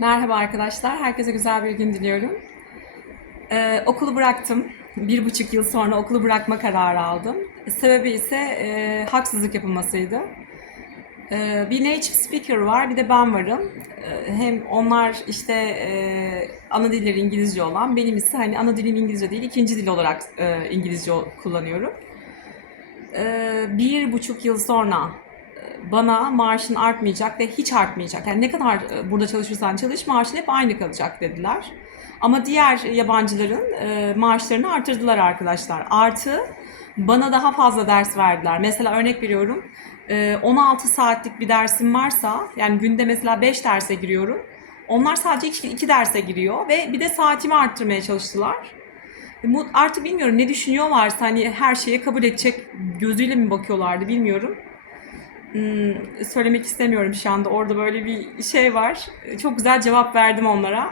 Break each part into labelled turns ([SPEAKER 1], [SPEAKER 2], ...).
[SPEAKER 1] Merhaba arkadaşlar, herkese güzel bir gün diliyorum. Ee, okulu bıraktım. Bir buçuk yıl sonra okulu bırakma kararı aldım. Sebebi ise e, haksızlık yapılmasıydı. Ee, bir native speaker var, bir de ben varım. Ee, hem onlar işte e, ana dilleri İngilizce olan, benim ise hani ana dilim İngilizce değil, ikinci dil olarak e, İngilizce kullanıyorum. Ee, bir buçuk yıl sonra bana maaşın artmayacak ve hiç artmayacak. Yani ne kadar e, burada çalışırsan çalış maaşın hep aynı kalacak dediler. Ama diğer yabancıların e, maaşlarını artırdılar arkadaşlar. Artı bana daha fazla ders verdiler. Mesela örnek veriyorum. e, 16 saatlik bir dersim varsa yani günde mesela 5 derse giriyorum. Onlar sadece 2 derse giriyor ve bir de saatimi arttırmaya çalıştılar. Artık bilmiyorum ne düşünüyorlarsa hani her şeye kabul edecek gözüyle mi bakıyorlardı bilmiyorum. Hmm, söylemek istemiyorum şu anda. Orada böyle bir şey var. Çok güzel cevap verdim onlara.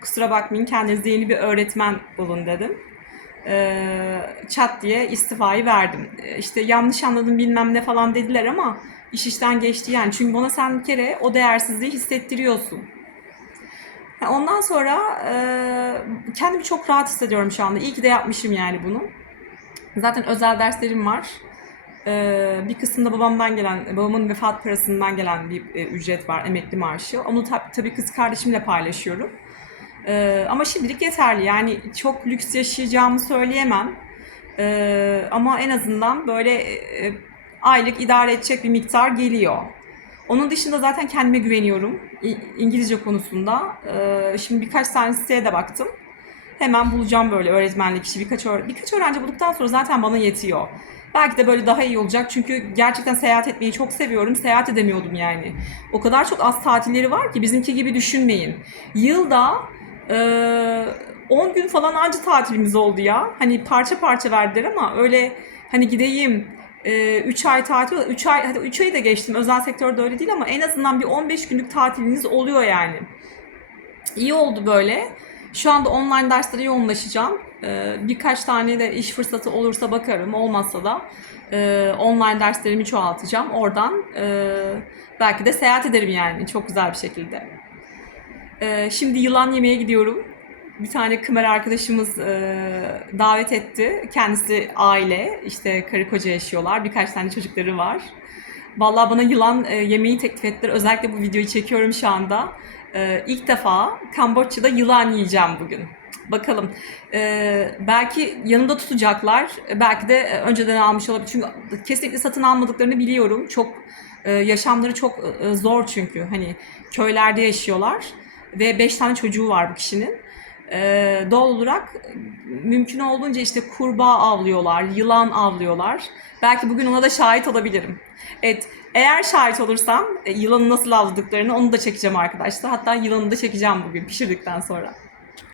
[SPEAKER 1] Kusura bakmayın kendinize yeni bir öğretmen bulun dedim. Ee, çat diye istifayı verdim. Ee, İşte yanlış anladım bilmem ne falan dediler ama iş işten geçti yani. Çünkü bana sen bir kere o değersizliği hissettiriyorsun. Ondan sonra e, kendimi çok rahat hissediyorum şu anda. İyi ki de yapmışım yani bunu. Zaten özel derslerim var. E, bir kısımda babamdan gelen, babamın vefat parasından gelen bir e, ücret var, emekli maaşı. Onu tab- tabii kız kardeşimle paylaşıyorum. E, ama şimdilik yeterli. Yani çok lüks yaşayacağımı söyleyemem. E, ama en azından böyle e, aylık idare edecek bir miktar geliyor. Onun dışında zaten kendime güveniyorum İngilizce konusunda. Ee, şimdi birkaç tane siteye de baktım. Hemen bulacağım böyle öğretmenlik işi. Birkaç, öğ- birkaç öğrenci bulduktan sonra zaten bana yetiyor. Belki de böyle daha iyi olacak. Çünkü gerçekten seyahat etmeyi çok seviyorum. Seyahat edemiyordum yani. O kadar çok az tatilleri var ki bizimki gibi düşünmeyin. Yılda e, 10 gün falan anca tatilimiz oldu ya. Hani parça parça verdiler ama öyle hani gideyim 3 ay tatil, 3 ay, hadi 3 ayı da geçtim. Özel sektörde öyle değil ama en azından bir 15 günlük tatiliniz oluyor yani. İyi oldu böyle. Şu anda online derslere yoğunlaşacağım. Ee, birkaç tane de iş fırsatı olursa bakarım. Olmazsa da e, online derslerimi çoğaltacağım. Oradan e, belki de seyahat ederim yani çok güzel bir şekilde. Ee, şimdi yılan yemeye gidiyorum. Bir tane Kımer arkadaşımız e, davet etti. Kendisi aile, işte karı koca yaşıyorlar. Birkaç tane çocukları var. Vallahi bana yılan e, yemeği teklif ettiler. Özellikle bu videoyu çekiyorum şu anda. E, ilk defa Kamboçya'da yılan yiyeceğim bugün. Bakalım. E, belki yanımda tutacaklar. Belki de e, önceden almış olabilir. Çünkü kesinlikle satın almadıklarını biliyorum. Çok e, yaşamları çok e, zor çünkü. Hani köylerde yaşıyorlar ve 5 tane çocuğu var bu kişinin. Ee, doğal olarak mümkün olduğunca işte kurbağa avlıyorlar, yılan avlıyorlar. Belki bugün ona da şahit olabilirim. Evet, eğer şahit olursam e, yılanı nasıl avladıklarını onu da çekeceğim arkadaşlar. Hatta yılanı da çekeceğim bugün pişirdikten sonra.